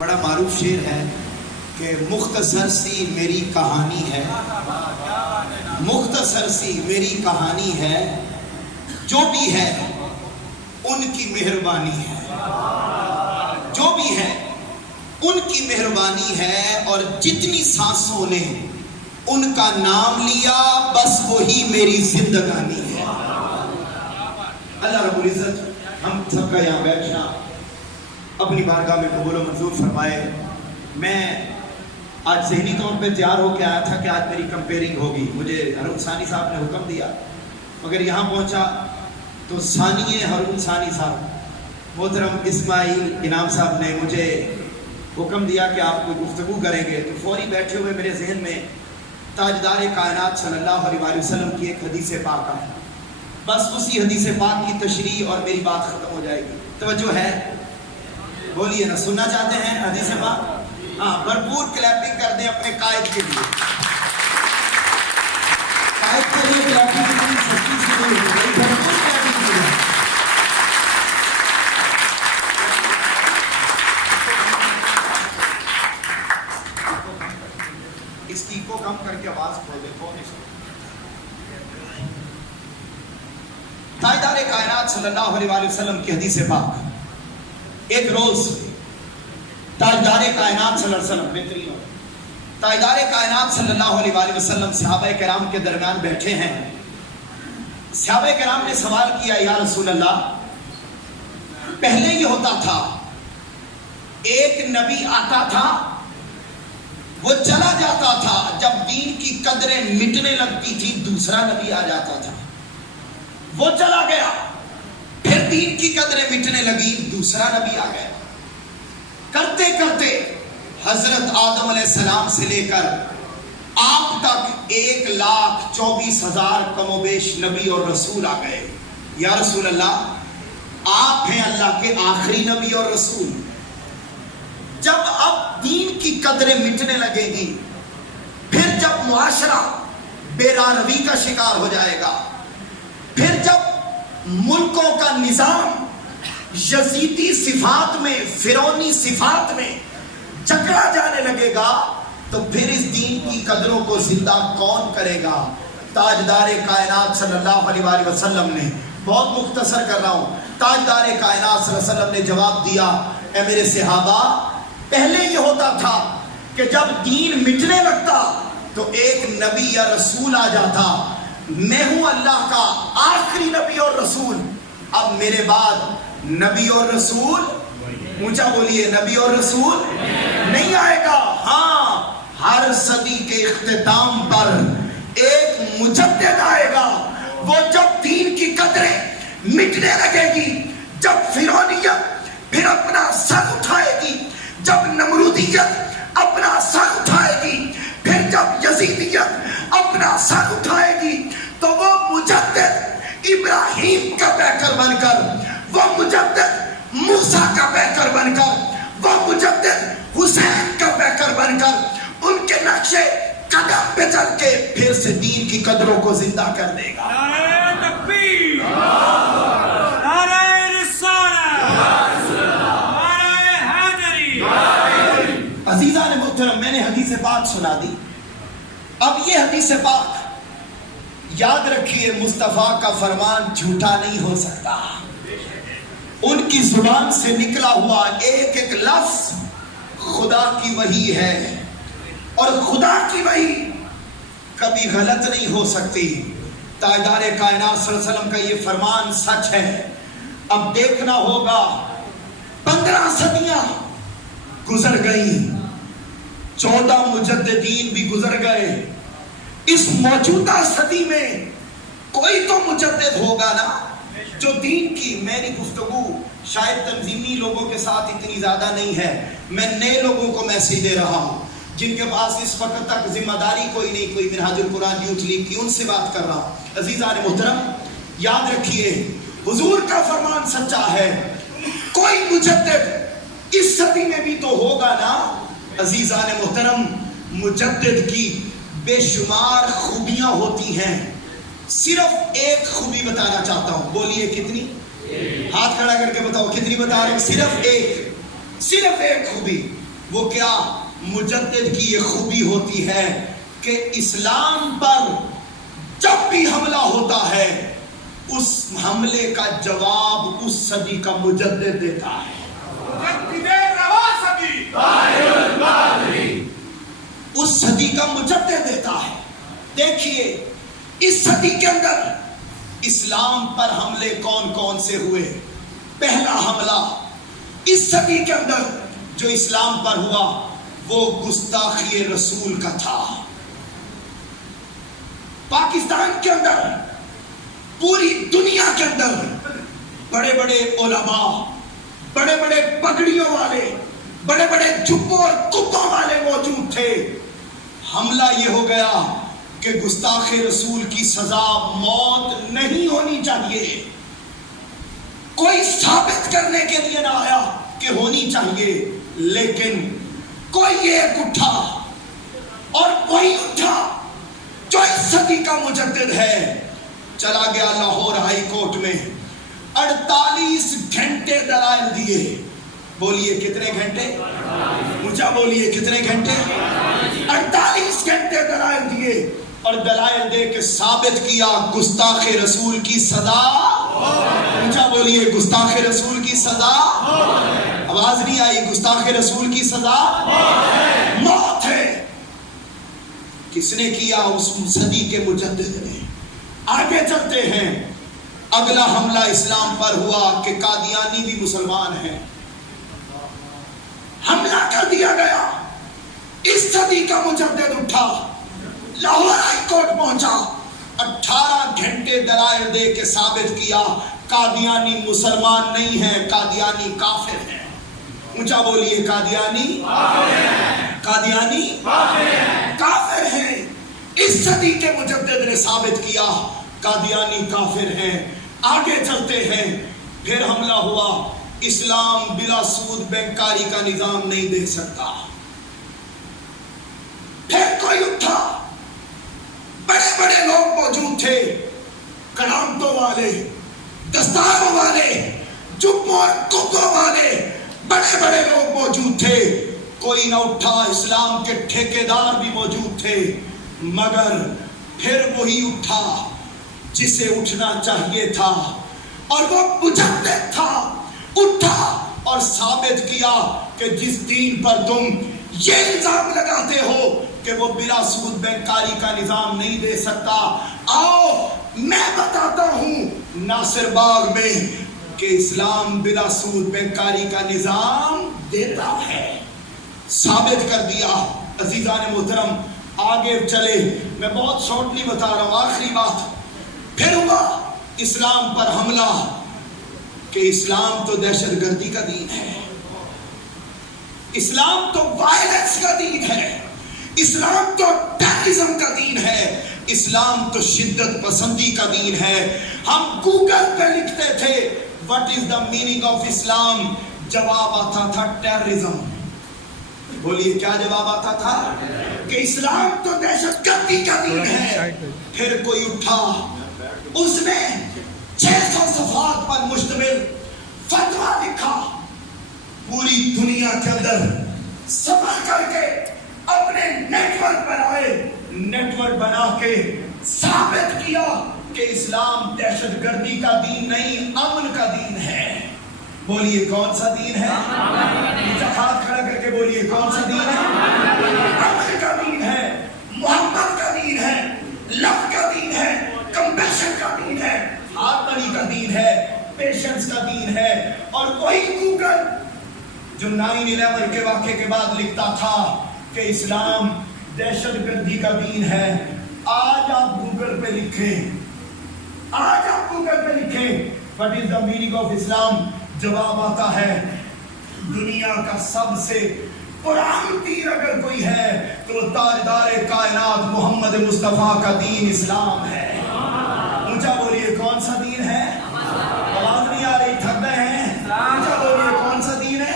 بڑا معروف شعر ہے کہ مختصر سی میری کہانی ہے، مختصر سی میری کہانی ہے، جو بھی ہے ان کی مہربانی ہے، جو بھی ہے ان کی مہربانی ہے، اور جتنی سانسوں نے ان کا نام لیا بس وہی میری زندگانی ہے۔ اللہ رب العزت ہم سب کا یہاں بیٹھنا اپنی بارگاہ میں قبول و منظور فرمائے۔ میں آج ذہنی طور پہ تیار ہو کے آیا تھا کہ آج میری کمپیرنگ ہوگی، مجھے ہارون ثانی صاحب نے حکم دیا، مگر یہاں پہنچا تو ثانی ہارون ثانی صاحب محترم اسماعیل انعام صاحب نے مجھے حکم دیا کہ آپ کوئی گفتگو کریں گے، تو فوری بیٹھے ہوئے میرے ذہن میں تاجدار کائنات صلی اللہ علیہ وآلہ وسلم کی ایک حدیث پاک ہے، بس اسی حدیث پاک کی تشریح اور میری بات ختم ہو جائے گی۔ توجہ ہے؟ بولیے نا، سننا چاہتے ہیں حدیث پاک؟ ہاں، بھرپور کلیپنگ کر دیں اپنے قائد کے لیے، قائد کے لیے کلیپنگ کرنی سچی سے نہیں ہوتی، بھرپور کلیپنگ کی جائے۔ اس کی کو کم کر کے آواز کھول دے، کون اس کو؟ تاجدار کائنات صلی اللہ علیہ وآلہ وسلم کی حدیث پاک۔ ایک روز تاجدار کائنات صلی اللہ علیہ وسلم، بہترین ہو، تاجدار کائنات صلی اللہ علیہ وآلہ وسلم صحابہ کرام کے درمیان بیٹھے ہیں۔ صحابہ کرام نے سوال کیا، یا رسول اللہ، پہلے یہ ہوتا تھا ایک نبی آتا تھا، وہ چلا جاتا تھا، جب دین کی قدریں مٹنے لگتی تھی دوسرا نبی آ جاتا تھا، وہ چلا گیا، پھر دین کی قدریں مٹنے لگی دوسرا نبی آ گیا، کرتے کرتے حضرت آدم علیہ السلام سے لے کر آپ تک 1,24,000 کم و بیش نبی اور رسول آ گئے۔ یا رسول اللہ، آپ ہیں اللہ کے آخری نبی اور رسول، جب اب دین کی قدریں مٹنے لگے گی، پھر جب معاشرہ بے راروی کا شکار ہو جائے گا، پھر جب ملکوں کا نظام یزیدی صفات میں، فرعونی صفات میں جکڑا جانے لگے گا، تو پھر اس دین کی قدروں کو زندہ کون کرے گا؟ تاجدار کائنات صلی اللہ علیہ وآلہ وسلم نے، بہت مختصر کر رہا ہوں، تاجدار کائنات صلی اللہ علیہ وسلم نے جواب دیا، اے میرے صحابہ، پہلے یہ ہوتا تھا کہ جب دین مٹنے لگتا تو ایک نبی یا رسول آ جاتا، میں ہوں اللہ کا آخری نبی اور رسول، اب میرے بعد نبی اور رسول، اونچا بولیے، نبی اور رسول نہیں آئے گا۔ ہاں، ہر صدی کے اختتام پر ایک مجدد آئے گا، وہ جب دین کی قدریں مٹنے لگے گی، جب فرعونیت پھر اپنا سر اٹھائے گی، جب نمرودیت اپنا سر اٹھائے گی، پھر جب یزیدیت اپنا سر اٹھائے گی، تو وہ مجدد ابراہیم کا پیکر بن کر، وہ مجدد موسیٰ کا پیکر بن کر، وہ مجدد حسین کا پیکر بن کر، ان کے نقشے قدم پہ چل کے پھر سے دین کی قدروں کو زندہ کر دے گا۔ نعرہ تکبیر، نعرہ رسالہ، نعرہ حیدری۔ عزیزان محترم، میں نے حدیث پاک سنا دی، اب یہ حدیث پاک یاد رکھیے، مصطفیٰ کا فرمان جھوٹا نہیں ہو سکتا، ان کی زبان سے نکلا ہوا ایک ایک لفظ خدا کی وحی ہے، اور خدا کی وحی کبھی غلط نہیں ہو سکتی۔ تاجدار کائنات صلی اللہ علیہ وسلم کا یہ فرمان سچ ہے۔ اب دیکھنا ہوگا، 15 صدیاں گزر گئیں، 14 مجددین بھی گزر گئے، اس موجودہ صدی میں کوئی تو مجدد ہوگا نا جو دین کی، میری گفتگو شاید تنظیمی لوگوں کے ساتھ اتنی زیادہ نہیں ہے، میں نئے لوگوں کو میسیج دے رہا ہوں جن کے پاس اس وقت تک ذمہ داری کوئی نہیں، کوئی منہاج القرآن یوتھ لیگ کی، ان سے بات کر رہا ہوں۔ عزیزان محترم، یاد رکھیے، حضور کا فرمان سچا ہے، کوئی مجدد اس صدی میں بھی تو ہوگا نا۔ عزیزان محترم، مجدد کی بے شمار خوبیاں ہوتی ہیں، صرف ایک خوبی بتانا چاہتا ہوں، بولیے کتنی؟ ہاتھ کھڑا کر کے بتاؤ کتنی بتا رہے ہیں؟ صرف ایک خوبی۔ وہ کیا؟ مجدد کی یہ خوبی ہوتی ہے کہ اسلام پر جب بھی حملہ ہوتا ہے اس حملے کا جواب اس صدی کا مجدد دیتا ہے. اس صدی کا مجدد دیتا ہے. دیکھیے اس صدی کے اندر اسلام پر حملے کون کون سے ہوئے. پہلا حملہ اس صدی کے اندر جو اسلام پر ہوا وہ گستاخی رسول کا تھا. پاکستان کے اندر، پوری دنیا کے اندر بڑے بڑے علماء، بڑے بڑے پگڑیوں والے، بڑے بڑے جھبوں اور کتوں والے موجود تھے. حملہ یہ ہو گیا کہ گستاخ رسول کی سزا موت نہیں ہونی چاہیے. کوئی ثابت کرنے کے لیے نہ آیا کہ ہونی چاہیے، لیکن کوئی ایک اٹھا اور وہی اٹھا جو اس صدی کا مجدد ہے. چلا گیا لاہور ہائی کورٹ میں، 48 گھنٹے دلائل دیے. بولیے کتنے گھنٹے؟ اونچا بولیے کتنے گھنٹے؟ 48 گھنٹے دلائل دیے اور دلائل دے کے ثابت کیا گستاخ رسول کی سزا. اونچا بولیے گستاخ رسول کی سزا. آواز نہیں آئی. گستاخ رسول کی سزا موت ہے. کس نے کیا؟ اس صدی کے مجدد نے. آگے چلتے ہیں. اگلا حملہ اسلام پر ہوا کہ قادیانی بھی مسلمان ہیں. حملہ کر دیا گیا. اس صدی کا مجدد اٹھا، لاہور ہائی کورٹ پہنچا، 18 گھنٹے دلائل دے کے ثابت کیا قادیانی مسلمان نہیں ہیں، قادیانی کافر ہیں. اونچا بولیے قادیانی قادیانی کافر ہیں. اس صدی کے مجدد نے ثابت کیا قادیانی کافر ہیں. آگے چلتے ہیں. پھر حملہ ہوا. اسلام بلا سود بینکاری کا نظام نہیں دے سکتا. پھر کوئی اٹھا. بڑے بڑے لوگ موجود تھے، کرامتوں والے، دستاروں والے، جبوں اور کتوں والے، بڑے بڑے لوگ موجود تھے. کوئی نہ اٹھا. اسلام کے ٹھیکیدار بھی موجود تھے، مگر پھر وہی اٹھا جسے اٹھنا چاہیے تھا اور وہ مجدد تھا. اٹھا اور ثابت کیا کہ جس دین پر تم یہ الزام لگاتے ہو کہ وہ بلا سود بینکاری کا نظام نہیں دے سکتا، آؤ میں بتاتا ہوں ناصر باغ میں کہ اسلام بلا سود بینکاری کا نظام دیتا ہے. ثابت کر دیا. عزیزان محترم آگے چلے. میں بہت شارٹلی بتا رہا ہوں. آخری بات. پھر ہوا اسلام پر حملہ کہ اسلام تو دہشت گردی کا دین ہے، اسلام تو وائلنس کا دین ہے، اسلام تو ٹیررزم کا دین ہے، اسلام تو شدت پسندی کا دین ہے. ہم گوگل پہ لکھتے تھے what is the meaning of اسلام، جواب آتا تھا ٹیررزم. بولیے کیا جواب آتا تھا؟ کہ اسلام تو دہشت گردی کا دین ہے. پھر کوئی اٹھا، اس نے 600 صفحات پر مشتمل فتویٰ لکھا. پوری دنیا کے اندر سفر کر کے اپنے نیٹ ورک بنائے، نیٹ ورک بنا کے ثابت کیا کہ اسلام دہشت گردی کا دین نہیں، امن کا دین ہے. بولیے کون سا دین ہے؟ ہاتھ کھڑا کر کے بولیے کون سا دین ہے؟ امن کا دین ہے، محبت کا دین ہے، لو کا دین ہے، کمپیشن کا دین ہے، ہارمنی کا دین ہے، پیشنس کا دین ہے. اور وہی گوگل جو 9/11 کے واقعے کے بعد لکھتا تھا کہ اسلام دہشت گردی کا دین ہے، آج آپ گوگل پہ لکھیں، آج آپ گوگل پہ لکھیں what is the meaning of اسلام، جواب آتا ہے دنیا کا سب سے قرآن دین اگر کوئی ہے تو تاجدار کائنات محمد مصطفیٰ کا دین اسلام ہے. اونچا بولیے کون سا دین ہے؟ آواز نہیں آ رہی، تھک گئے ہیں؟ اونچا بولیے کون سا دین ہے؟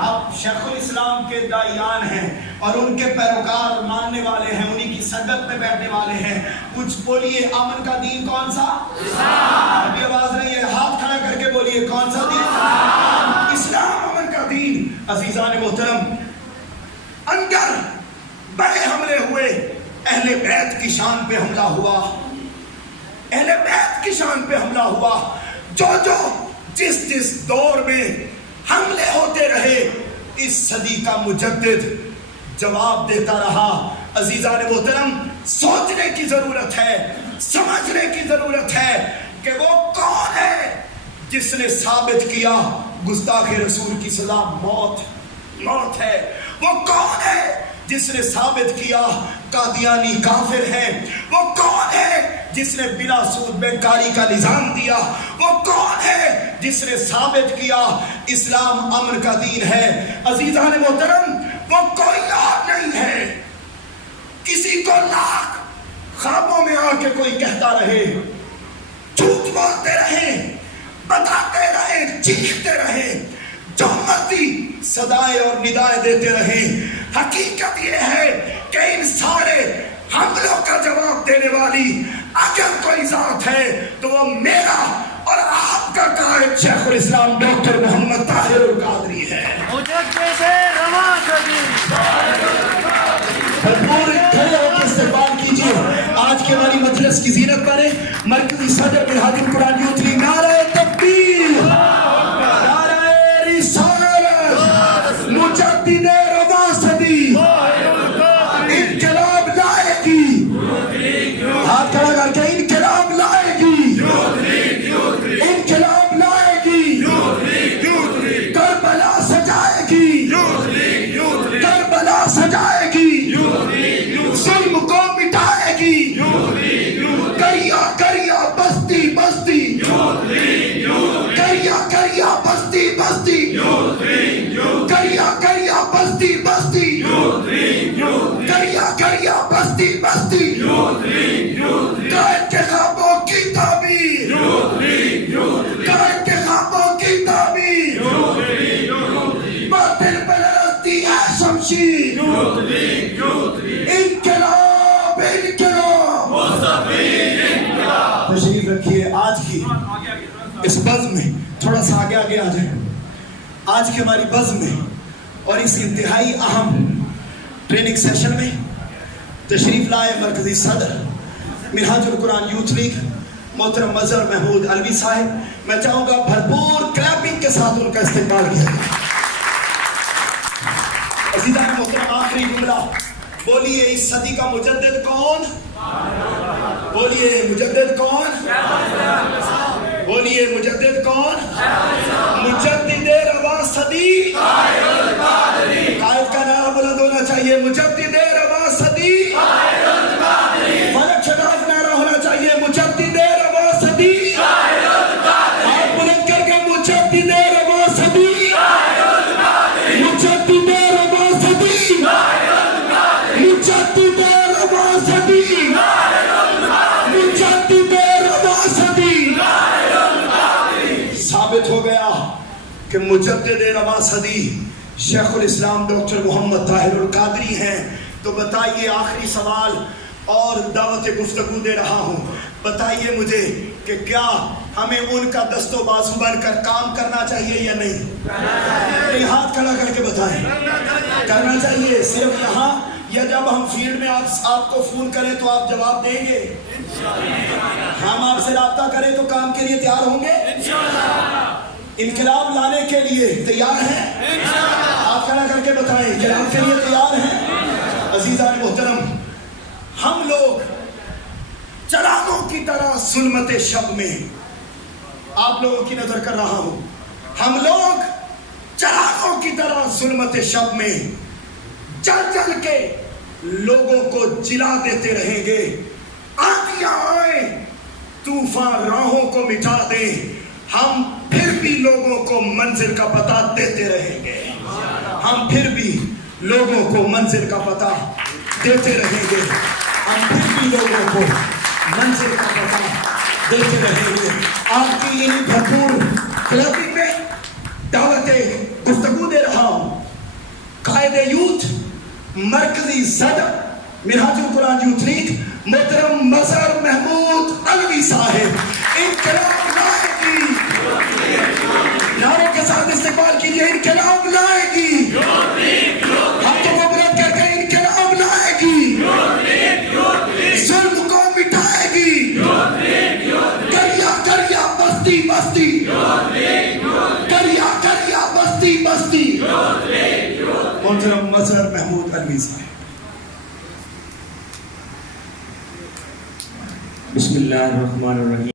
اب شیخ الاسلام کے داعیان ہیں اور ان کے پیروکار ماننے والے ہیں، انہی کی صدق میں بیٹھنے والے ہیں. کچھ بولیے امن کا دین کون سا؟ ابھی آواز نہیں ہے، ہاتھ کھڑا کر کے بولیے کون سا دین؟ اسلام امن کا دین. عزیزان محترم، اندر بڑے حملے ہوئے، اہل بیت کی شان پہ حملہ ہوا، اہل بیت کی شان پہ حملہ ہوا، جو جس دور میں حملے ہوتے رہے، اس صدی کا مجدد جواب دیتا رہا۔ عزیزان محترم، سوچنے کی ضرورت ہے، سمجھنے کی ضرورت ہے کہ وہ کون ہے جس نے ثابت کیا گستاخ رسول کی سزا موت ہے؟ وہ کون ہے جس نے ثابت کیا قادیانی کافر ہے؟ وہ کون ہے جس نے بلا سود بینکاری کا نظام دیا؟ وہ کون ہے جس نے ثابت کیا اسلام امن کا دین ہے؟ عزیزان محترم، وہ کوئی اور نہیں ہے۔ کسی کو لاکھ خوابوں میں آ کے کوئی کہتا رہے، جھوٹ بولتے رہے، بتاتے رہے، چیختے رہے، جو مرضی صدائیں اور ندائیں دیتے رہے، حقیقت یہ ہے کہ ان سارے حملوں کا جواب دینے والی اگر کوئی ذات ہے تو وہ میرا اور آپ کا قائد شیخ الاسلام ڈاکٹر محمد طاہر القادری ہے۔ بھرپور کھڑے ہو کے استقبال کیجیے آج کے ہماری مجلس کی زینت بنے مرکزی صدر منہاج القرآن یوتھ لیگ۔ نعرہ تکبیر، نعرہ رسالت، مجدد رواں صدی انقلاب لائے گی، ہاتھ کھڑا کر کے انقلاب لائے گی، انقلاب لائے گی، کربلا سجائے گی، کربلا سجائے گی، ظلم کو مٹائے گی، کریا کریا بستی بستی، کریا کریا بستی بستی، کریا کریا بستی بستی، کریا کریا بستی بستی، قائد کے خوابوں کی تعبیر، قائد کے خوابوں کی تعبیر، باطل پر لڑتی ہے شمشیر، انقلاب انقلاب، تشریف رکھیے۔ آج کی اس بزم میں تھوڑا سا آگے آگے آ جائیں، آج کی ہماری بزم میں اور اس انتہائی اہم ٹریننگ سیشن میں تشریف لائے مرکزی صدر منہاج القرآن یوتھ لیگ محترم مظہر محمود علوی صاحب۔ میں چاہوں گا بھرپور کلیپنگ کے ساتھ ان کا استقبال کیا جائے۔ عزیزان محترم، آخری جملہ بولیے، اس صدی کا مجدد کون؟ بولیے مجدد کون؟ بولیے مجدد کون؟ مجدد رواں صدی، قائد کا نعرہ بلند ہونا چاہیے، مجدد رواں صدی، فلک شگاف نعرہ ہونا چاہیے، مجدد رواں صدی، ہاتھ بلند کر کے مجدد رواں صدی، مجدد رواں صدی، مجدد رواں صدی، مجدد رواں صدی۔ ثابت ہو گیا کہ مجدد رواں صدی شیخ الاسلام ڈاکٹر محمد طاہر القادری ہیں۔ تو بتائیے، آخری سوال اور دعوت گفتگو دے رہا ہوں، بتائیے مجھے کہ کیا ہمیں ان کا دست و بازو بن کر کام کرنا چاہیے یا نہیں؟ ہاتھ کھڑا کر کے بتائیں، کرنا چاہیے؟ صرف یہاں یا جب ہم فیلڈ میں آپ کو فون کریں تو آپ جواب دیں گے؟ ہم آپ سے رابطہ کریں تو کام کے لیے تیار ہوں گے؟ انقلاب لانے کے لیے تیار ہیں؟ آپ کھڑا کر کے بتائیں، انقلاب کے لیے تیار ہیں؟ عزیزان محترم، ہم لوگ چراغوں کی طرح ظلمت شب میں، آپ لوگوں کی نظر کر رہا ہوں، ہم لوگ چراغوں کی طرح ظلمت شب میں جل جل کے لوگوں کو جلا دیتے رہیں گے۔ آندیاں آئیں، طوفان راہوں کو مٹا دیں، ہم پھر بھی لوگوں کو منزل کا پتہ دیتے رہیں گے، ہم پھر بھی لوگوں کو منزل کا پتہ دیتے رہیں گے، ہم پھر بھی لوگوں کو منزل کا پتہ دیتے رہیں گے۔ آپ کی ان بھرپور کلیپنگ میں دعوت گفتگو دے رہا ہوں قائد یوتھ مرکزی صدر منہاج القرآن یوتھ لیگ محترم مظہر محمود علوی صاحب۔ انقلاب لائے گی، نعروں کے ساتھ استقبال کیجیے، انقلاب لائے گی، مفتی محترم مظہر محمود علوی صاحب. بسم اللہ الرحمن الرحیم.